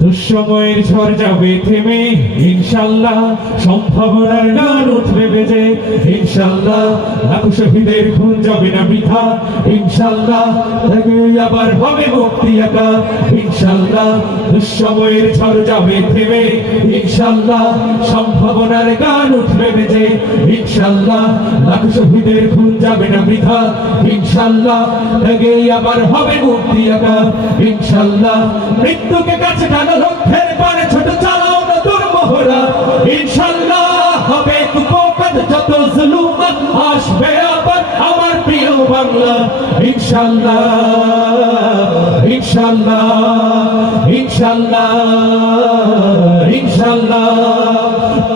দুঃসময়ের ঝড় যাবে থেমে ইনশাআল্লাহ, সম্ভাবনার গান উঠবে বেজে ইনশাআল্লাহ, লাখো শহীদের খুন যাবে না বৃথা ইনশাআল্লাহ, থেকে আবার হবে মুক্তি একা ইনশাআল্লাহ। দুঃসময়ের ঝড় যাবে থেমে ইনশাআল্লাহ, সম্ভাবনার গান উঠবে বেজে ইনশাআল্লাহ, লাখো শহীদের খুন যাবে না বৃথা ইনশাআল্লাহ, থেকে আবার হবে মুক্তি একা ইনশাআল্লাহ। মৃত্যুকে কাছে টানো, লক্ষ্যের পানে ছোট চালাও নতুন মহড়া ইনশাআল্লাহ, হবে কুপোকাত যত জুলুমাত আসবে আবার আমার প্রিয় বাংলা ইনশাআল্লাহ ইনশাআল্লাহ ইনশাআল্লাহ ইনশাআল্লাহ।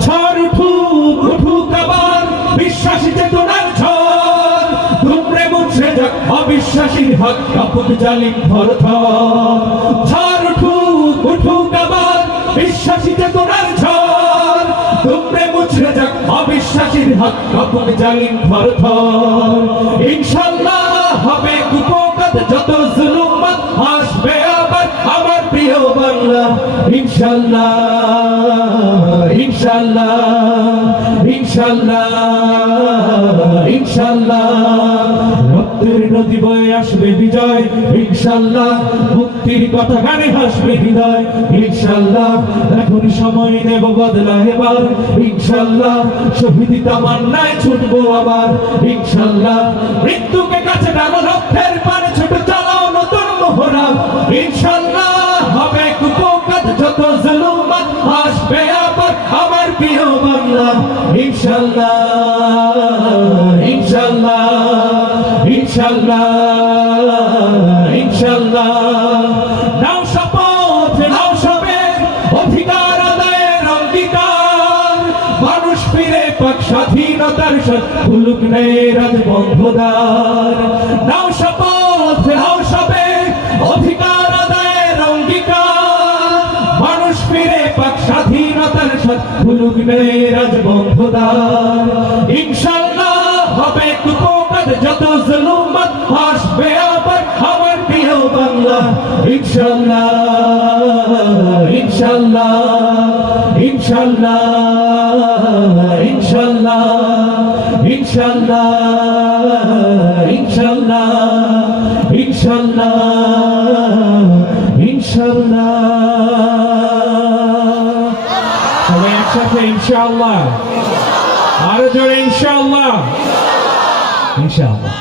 ঝড় উঠুক উঠুক আবার বিশ্বাসী চেতনার ঝড়, দুমড়ে মুছড়ে যাক অবিশ্বাসীর হাত কাপুক জালিম থরথর। ঝড় উঠুক উঠুক আবার বিশ্বাসী চেতনার ঝড়, দুমড়ে মুছড়ে যাক অবিশ্বাসীর হাত কাপুক জালিম থরথর ইনশাআল্লাহ, হবে কুপোকাত যত জুলুমাত আসবে আবার আমার প্রিয় বাংলা ইনশাআল্লাহ ইনশাআল্লাহ ইনশাআল্লাহ ইনশাআল্লাহ। রক্তের নদী বয়ে আসবে বিজয় ইনশাআল্লাহ, মুক্তির কথা গানে হাসবে হৃদয় ইনশাআল্লাহ। এখন সময় নেব বদলা এবার ইনশাআল্লাহ, শহীদ তামান্নায় ছুটবো আবার ইনশাআল্লাহ। মৃত্যুকে কাছে টানো, লক্ষ্যের পানে ছোট চালাও নতুন মহড়া ইনশাআল্লাহ, হবে কুপোকাত যত জুলুমাত আসবে আবার আমার প্রিয় বাংলা ইনশাআল্লাহ ইনশাআল্লাহ ইনশাআল্লাহ ইনশাআল্লাহ। নাও শপথ নাও সবে অধিকার আদায়ের অঙ্গীকার, মানুষ ফিরে পাক স্বাধীনতার স্বাদ ভুলুক নেই রাজবন্ধদার। নাও শপথ নাও সবে অধিকার আদায়ের অঙ্গীকার, মানুষ ফিরে পাক স্বাধীনতার স্বাদ ভুলুক নেই রাজবন্ধদার ইনশাআল্লাহ, হবে কুপোকাত যত জুলুমাত আসবে আবার আমার প্রিয় বাংলা ইনশাআল্লাহ ইনশাআল্লাহ ইনশাআল্লাহ ইনশাআল্লাহ ইনশাআল্লাহ ইনশাআল্লাহ ইনশাআল্লাহ ইনশাআল্লাহ। সবাই একসাথে ইনশাআল্লাহ, আরো জোরে ইনশাআল্লাহ ইনশাআল্লাহ।